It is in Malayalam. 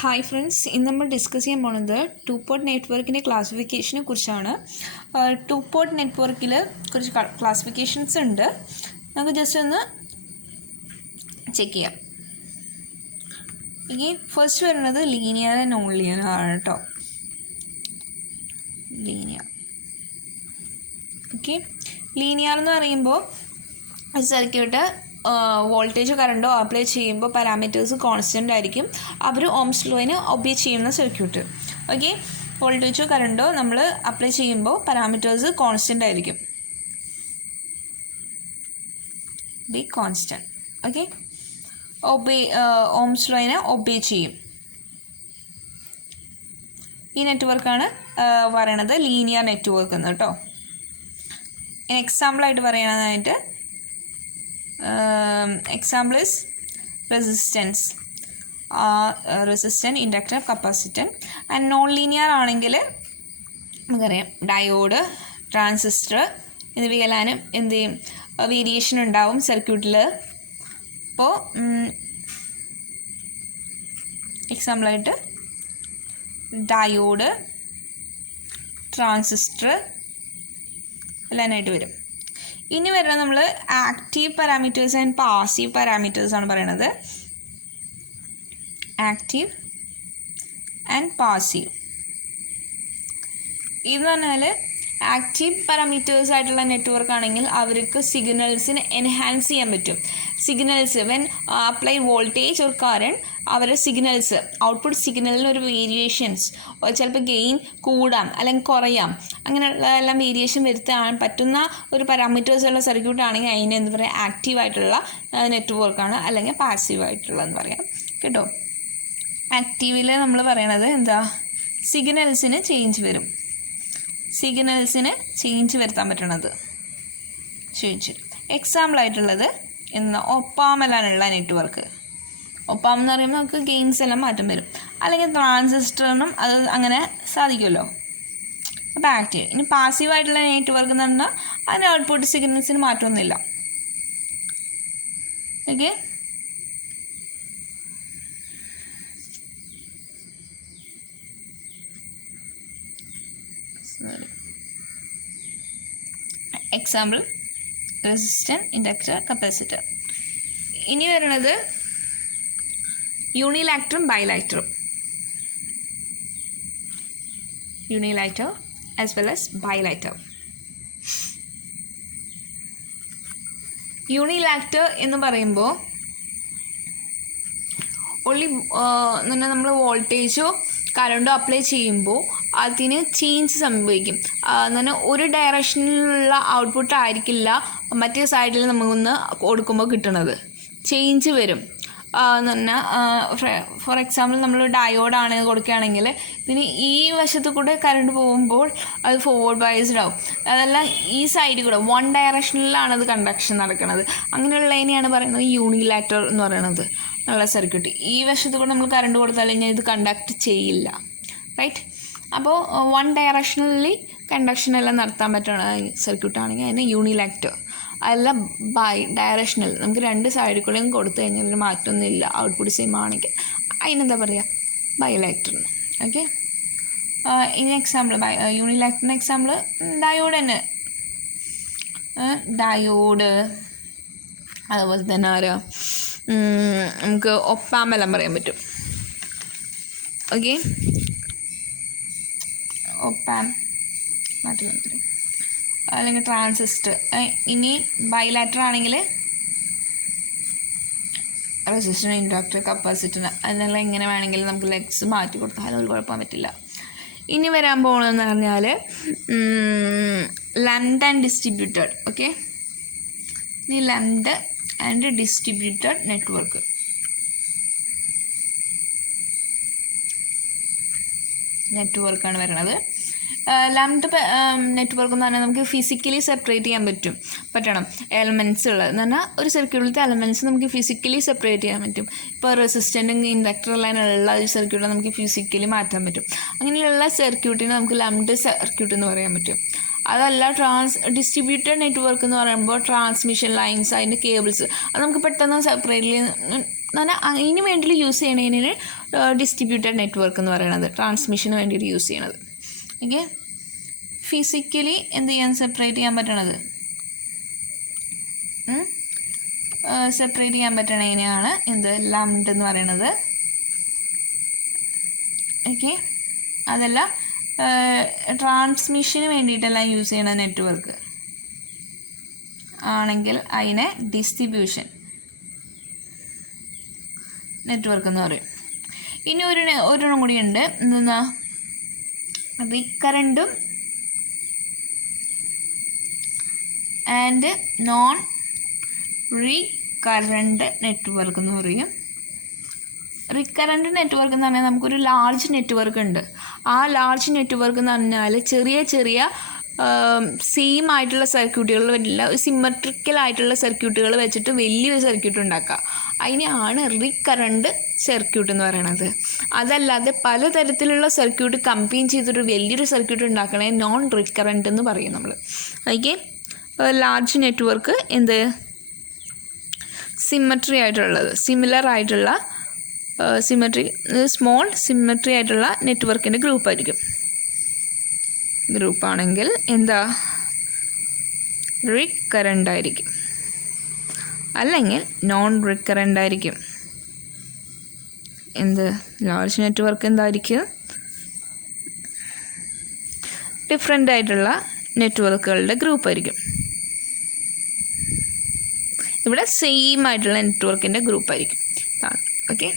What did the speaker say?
ഹായ് ഫ്രണ്ട്സ്, ഇന്ന് നമ്മൾ ഡിസ്കസ് ചെയ്യാൻ പോകുന്നത് ടു പോർട്ട് നെറ്റ്വർക്കിൻ്റെ ക്ലാസിഫിക്കേഷനെ കുറിച്ചാണ്. ടു പോർട്ട് നെറ്റ്വർക്കിൽ കുറച്ച് ക്ലാസിഫിക്കേഷൻസ് ഉണ്ട്. നമുക്ക് ജസ്റ്റ് ഒന്ന് ചെക്ക് ചെയ്യാം. ഈ ഫസ്റ്റ് വരുന്നത് ലീനിയർ ആൻഡ് നോൺ ലീനിയർ ആണ് കേട്ടോ. Linear okay. ലീനിയർ എന്ന് പറയുമ്പോൾ സർക്യൂട്ട് വോൾട്ടേജോ കറണ്ടോ അപ്ലൈ ചെയ്യുമ്പോൾ പാരാമീറ്റേഴ്സ് കോൺസ്റ്റൻ്റ് ആയിരിക്കും. അവർ ഓംസ് ലോയിന് ഒബേ ചെയ്യുന്ന സർക്യൂട്ട്. ഓക്കെ, വോൾട്ടേജോ കറണ്ടോ നമ്മൾ അപ്ലൈ ചെയ്യുമ്പോൾ പാരാമീറ്റേഴ്സ് കോൺസ്റ്റൻ്റ് ആയിരിക്കും. Be constant. ഓക്കെ, ഓംസ് ലോയിനെ ഒബേ ചെയ്യും. ഈ നെറ്റ്വർക്കാണ് പറയണത് ലീനിയർ നെറ്റ്വർക്ക് എന്ന് കേട്ടോ. എക്സാമ്പിളായിട്ട് പറയണതായിട്ട് example is resistance, resistant, inductor, capacitor. And non-linear ആണെങ്കിൽ നമുക്കറിയാം ഡയോഡ്, ട്രാൻസിസ്റ്റർ എന്നിവയെല്ലാം എന്ത് ചെയ്യും, വേരിയേഷൻ ഉണ്ടാവും സർക്യൂട്ടിൽ. അപ്പോൾ എക്സാമ്പിളായിട്ട് ഡയോഡ്, ട്രാൻസിസ്റ്റർ എല്ലാമായിട്ട് വരും. ഇനി വരുന്നത് നമ്മൾ active parameters and passive parameters ആണ് പറയണത്. ആക്റ്റീവ് ആൻഡ് പാസീവ് ഇതെന്ന് പറഞ്ഞാൽ ആക്റ്റീവ് പാരാമീറ്റേഴ്സ് ആയിട്ടുള്ള നെറ്റ്വർക്ക് ആണെങ്കിൽ അവർക്ക് സിഗ്നൽസിന് എൻഹാൻസ് ചെയ്യാൻ പറ്റും. Signals when apply voltage or current, അവരുടെ സിഗ്നൽസ് ഔട്ട്പുട്ട് സിഗ്നലിന് ഒരു വേരിയേഷൻസ്, ചിലപ്പോൾ ഗെയിൻ കൂടാം അല്ലെങ്കിൽ കുറയാം, അങ്ങനെയുള്ള എല്ലാം വേരിയേഷൻ വരുത്താൻ പറ്റുന്ന ഒരു പാരാമീറ്റേഴ്സുള്ള സർക്യൂട്ട് ആണെങ്കിൽ അതിന് എന്ത് പറയുക, ആക്റ്റീവായിട്ടുള്ള നെറ്റ്വർക്കാണ്, അല്ലെങ്കിൽ പാസീവായിട്ടുള്ളതെന്ന് പറയാം കേട്ടോ. ആക്റ്റീവിൽ നമ്മൾ പറയണത് എന്താ, സിഗ്നൽസിന് ചേഞ്ച് വരും. സിഗ്നൽസിന് ചേഞ്ച് വരുത്താൻ പറ്റണത് ചേഞ്ച്. എക്സാമ്പിളായിട്ടുള്ളത് എന്താ, ഒപ്പാമലാണുള്ള നെറ്റ്വർക്ക്. ഒപ്പാം എന്ന് പറയുമ്പോൾ നമുക്ക് ഗെയിൻസ് എല്ലാം മാറ്റം വരും. അല്ലെങ്കിൽ ട്രാൻസിസ്റ്ററിനും അത് അങ്ങനെ സാധിക്കുമല്ലോ. അപ്പോൾ ആക്റ്റീവ്. ഇനി പാസീവായിട്ടുള്ള നെറ്റ്വർക്ക് എന്ന് പറഞ്ഞാൽ അതിന് ഔട്ട്പുട്ട് സിഗ്നൽസിന് മാറ്റമൊന്നുമില്ല. Okay, example resistance, inductor, capacitor. ഇനി വരുന്നത് യൂണിലാറ്ററും ബൈലാറ്ററും. യൂണിലാറ്റർ ആസ് വെൽ ആസ് ബൈലാറ്റർ. യൂണിലാറ്റർ എന്ന് പറയുമ്പോൾ ഓൺലി നമ്മൾ വോൾട്ടേജോ കറണ്ടോ അപ്ലൈ ചെയ്യുമ്പോൾ അതിന് ചേഞ്ച് സംഭവിക്കും. എന്നാൽ ഒരു ഡയറക്ഷനിലുള്ള ഔട്ട്പുട്ട് ആയിരിക്കില്ല മറ്റേ സൈഡിൽ നമുക്കൊന്ന് കൊടുക്കുമ്പോൾ കിട്ടുന്നത്, ചേഞ്ച് വരും. എന്ന് പറഞ്ഞാൽ ഫോർ എക്സാമ്പിൾ നമ്മൾ ഡയോഡാണ് കൊടുക്കുകയാണെങ്കിൽ ഇതിന് ഈ വശത്ത് കൂടെ കറണ്ട് പോകുമ്പോൾ അത് ഫോർവേഡ് ബയസ്ഡ് ആവും. അതെല്ലാം ഈ സൈഡിൽ കൂടെ വൺ ഡയറക്ഷനിലാണ് അത് കണ്ടക്ഷൻ നടക്കുന്നത്. അങ്ങനെയുള്ളതിനെയാണ് പറയുന്നത് യൂണിലാറ്റർ എന്ന് പറയുന്നത് ഉള്ള സർക്യൂട്ട്. ഈ വശത്ത് കൂടെ നമ്മൾ കറണ്ട് കൊടുത്താൽ കഴിഞ്ഞാൽ ഇത് കണ്ടക്ട് ചെയ്യില്ല, റൈറ്റ്. അപ്പോൾ വൺ ഡയറക്ഷനലി കണ്ടക്ഷൻ എല്ലാം നടത്താൻ പറ്റുന്ന സർക്യൂട്ടാണെങ്കിൽ അതിന് യൂണിലാറ്റർ. അല്ല ബൈ ഡയറക്ഷണൽ, നമുക്ക് രണ്ട് സൈഡിൽ കൂടെയും കൊടുത്തു കഴിഞ്ഞാൽ ഒരു മാറ്റമൊന്നുമില്ല, ഔട്ട്പുട്ട് സെയിം ആണെങ്കിൽ അതിനെന്താ പറയുക, ബൈലാറ്ററിന്. ഓക്കെ, ഇനി എക്സാമ്പിൾ യൂണിലാറ്ററിന് എക്സാമ്പിൾ ഡയോഡ് തന്നെ. ഡയോഡ്, അതുപോലെ തന്നെ ആരാ, നമുക്ക് ഒപ്പാമെല്ലാം പറയാൻ പറ്റും. ഓക്കെ, ഒപ്പാം മാറ്റം പറ്റും, അല്ലെങ്കിൽ ട്രാൻസിസ്റ്റർ. ഇനി ബൈലാറ്റർ ആണെങ്കിൽ റെസിസ്റ്റർ, ഇൻഡക്ടർ, കപ്പാസിറ്റർ, അതിനെല്ലാം എങ്ങനെ വേണമെങ്കിലും നമുക്ക് ലെഗ്സ് മാറ്റി കൊടുത്താലും ഒരു കുഴപ്പം പറ്റില്ല. ഇനി വരാൻ പോകുന്നതെന്ന് പറഞ്ഞാൽ ലംപ്ഡ് ആൻഡ് ഡിസ്ട്രിബ്യൂട്ടഡ്. ഓക്കെ, ഇനി ലംപ്ഡ് ആൻഡ് ഡിസ്ട്രിബ്യൂട്ടഡ് നെറ്റ്വർക്ക്. നെറ്റ്വർക്കാണ് വരുന്നത്. ലംപ്ഡ് നെറ്റ്വർക്ക് എന്ന് പറഞ്ഞാൽ നമുക്ക് ഫിസിക്കലി സെപ്പറേറ്റ് ചെയ്യാൻ പറ്റണം എലമെൻറ്റ്സ് ഉള്ളത്. എന്ന് പറഞ്ഞാൽ ഒരു സർക്യൂട്ടിലത്തെ എലമെൻറ്റ്സ് നമുക്ക് ഫിസിക്കലി സെപ്പറേറ്റ് ചെയ്യാൻ പറ്റും. ഇപ്പോൾ റെസിസ്റ്റൻറ്റും ഇൻഡക്ടർ ലൈനുള്ള ഒരു സർക്യൂട്ട് നമുക്ക് ഫിസിക്കലി മാറ്റാൻ പറ്റും. അങ്ങനെയുള്ള സർക്യൂട്ടിനെ നമുക്ക് ലംപ്ഡ് സർക്യൂട്ട് എന്ന് പറയാൻ പറ്റും. അതല്ല ഡിസ്ട്രിബ്യൂട്ടഡ് നെറ്റ്വർക്ക് എന്ന് പറയുമ്പോൾ ട്രാൻസ്മിഷൻ ലൈൻസ്, അതിൻ്റെ കേബിൾസ്, അത് നമുക്ക് പെട്ടെന്ന് സെപ്പറേറ്റ്ലി പറഞ്ഞാൽ അതിന് വേണ്ടിയിട്ട് യൂസ് ചെയ്യണതിന് ഡിസ്ട്രിബ്യൂട്ടഡ് നെറ്റ്വർക്ക് എന്ന് പറയുന്നത് ട്രാൻസ്മിഷന് വേണ്ടിയിട്ട് യൂസ് ചെയ്യണത്. ഓക്കെ, ഫിസിക്കലി എന്ത് ചെയ്യാൻ സെപ്പറേറ്റ് ചെയ്യാൻ പറ്റണത്, സെപ്പറേറ്റ് ചെയ്യാൻ പറ്റണതിനെയാണ് എന്ത് ലംപ്ഡ് എന്ന് പറയണത്. ഓക്കെ, അതല്ല ട്രാൻസ്മിഷന് വേണ്ടിയിട്ടെല്ലാം യൂസ് ചെയ്യണ നെറ്റ്വർക്ക് ആണെങ്കിൽ അതിനെ ഡിസ്ട്രിബ്യൂഷൻ നെറ്റ്വർക്ക് എന്ന് പറയും. ഇനി ഒരെണ്ണം കൂടി ഉണ്ട്, എന്താ റിക്കറൻറ്റും ആൻഡ് നോൺ റീകറൻറ്റ് നെറ്റ്വർക്ക് എന്ന് പറയും. റിക്കറൻറ്റ് നെറ്റ്വർക്ക് എന്ന് പറഞ്ഞാൽ നമുക്കൊരു ലാർജ് നെറ്റ്വർക്ക് ഉണ്ട്. ആ ലാർജ് നെറ്റ്വർക്ക് എന്ന് പറഞ്ഞാൽ ചെറിയ ചെറിയ സെയിം ആയിട്ടുള്ള സർക്യൂട്ടുകൾ വരില്ല, സിമ്മട്രിക്കലായിട്ടുള്ള സർക്യൂട്ടുകൾ വെച്ചിട്ട് വലിയൊരു സർക്യൂട്ട് ഉണ്ടാക്കുക. അതിനെയാണ് റിക്കറൻറ്റ് സർക്യൂട്ട് എന്ന് പറയുന്നത്. അതല്ലാതെ പലതരത്തിലുള്ള സർക്യൂട്ട് കമ്പൈൻ ചെയ്തിട്ട് വലിയൊരു സർക്യൂട്ട് ഉണ്ടാക്കണേ നോൺ റിക്കറൻറ്റ് എന്ന് പറയും നമ്മൾ. ഓക്കെ, ലാർജ് നെറ്റ്വർക്ക് എന്ത് സിമ്മട്രി ആയിട്ടുള്ളത്, സിമിലർ ആയിട്ടുള്ള സ്മോൾ സിമ്മട്രി ആയിട്ടുള്ള നെറ്റ്വർക്കിൻ്റെ ഗ്രൂപ്പായിരിക്കും. ഗ്രൂപ്പാണെങ്കിൽ എന്താ റിക്കറൻ്റ് ആയിരിക്കും, അല്ലെങ്കിൽ നോൺ റിക്കറൻ്റ് ആയിരിക്കും. എന്ത് ലാർജ് നെറ്റ്വർക്ക് എന്തായിരിക്കും, ഡിഫറെൻ്റ് ആയിട്ടുള്ള നെറ്റ്വർക്കുകളുടെ ഗ്രൂപ്പായിരിക്കും. ഇവിടെ സെയിം ആയിട്ടുള്ള നെറ്റ്വർക്കിൻ്റെ ഗ്രൂപ്പായിരിക്കും. ഓക്കെ.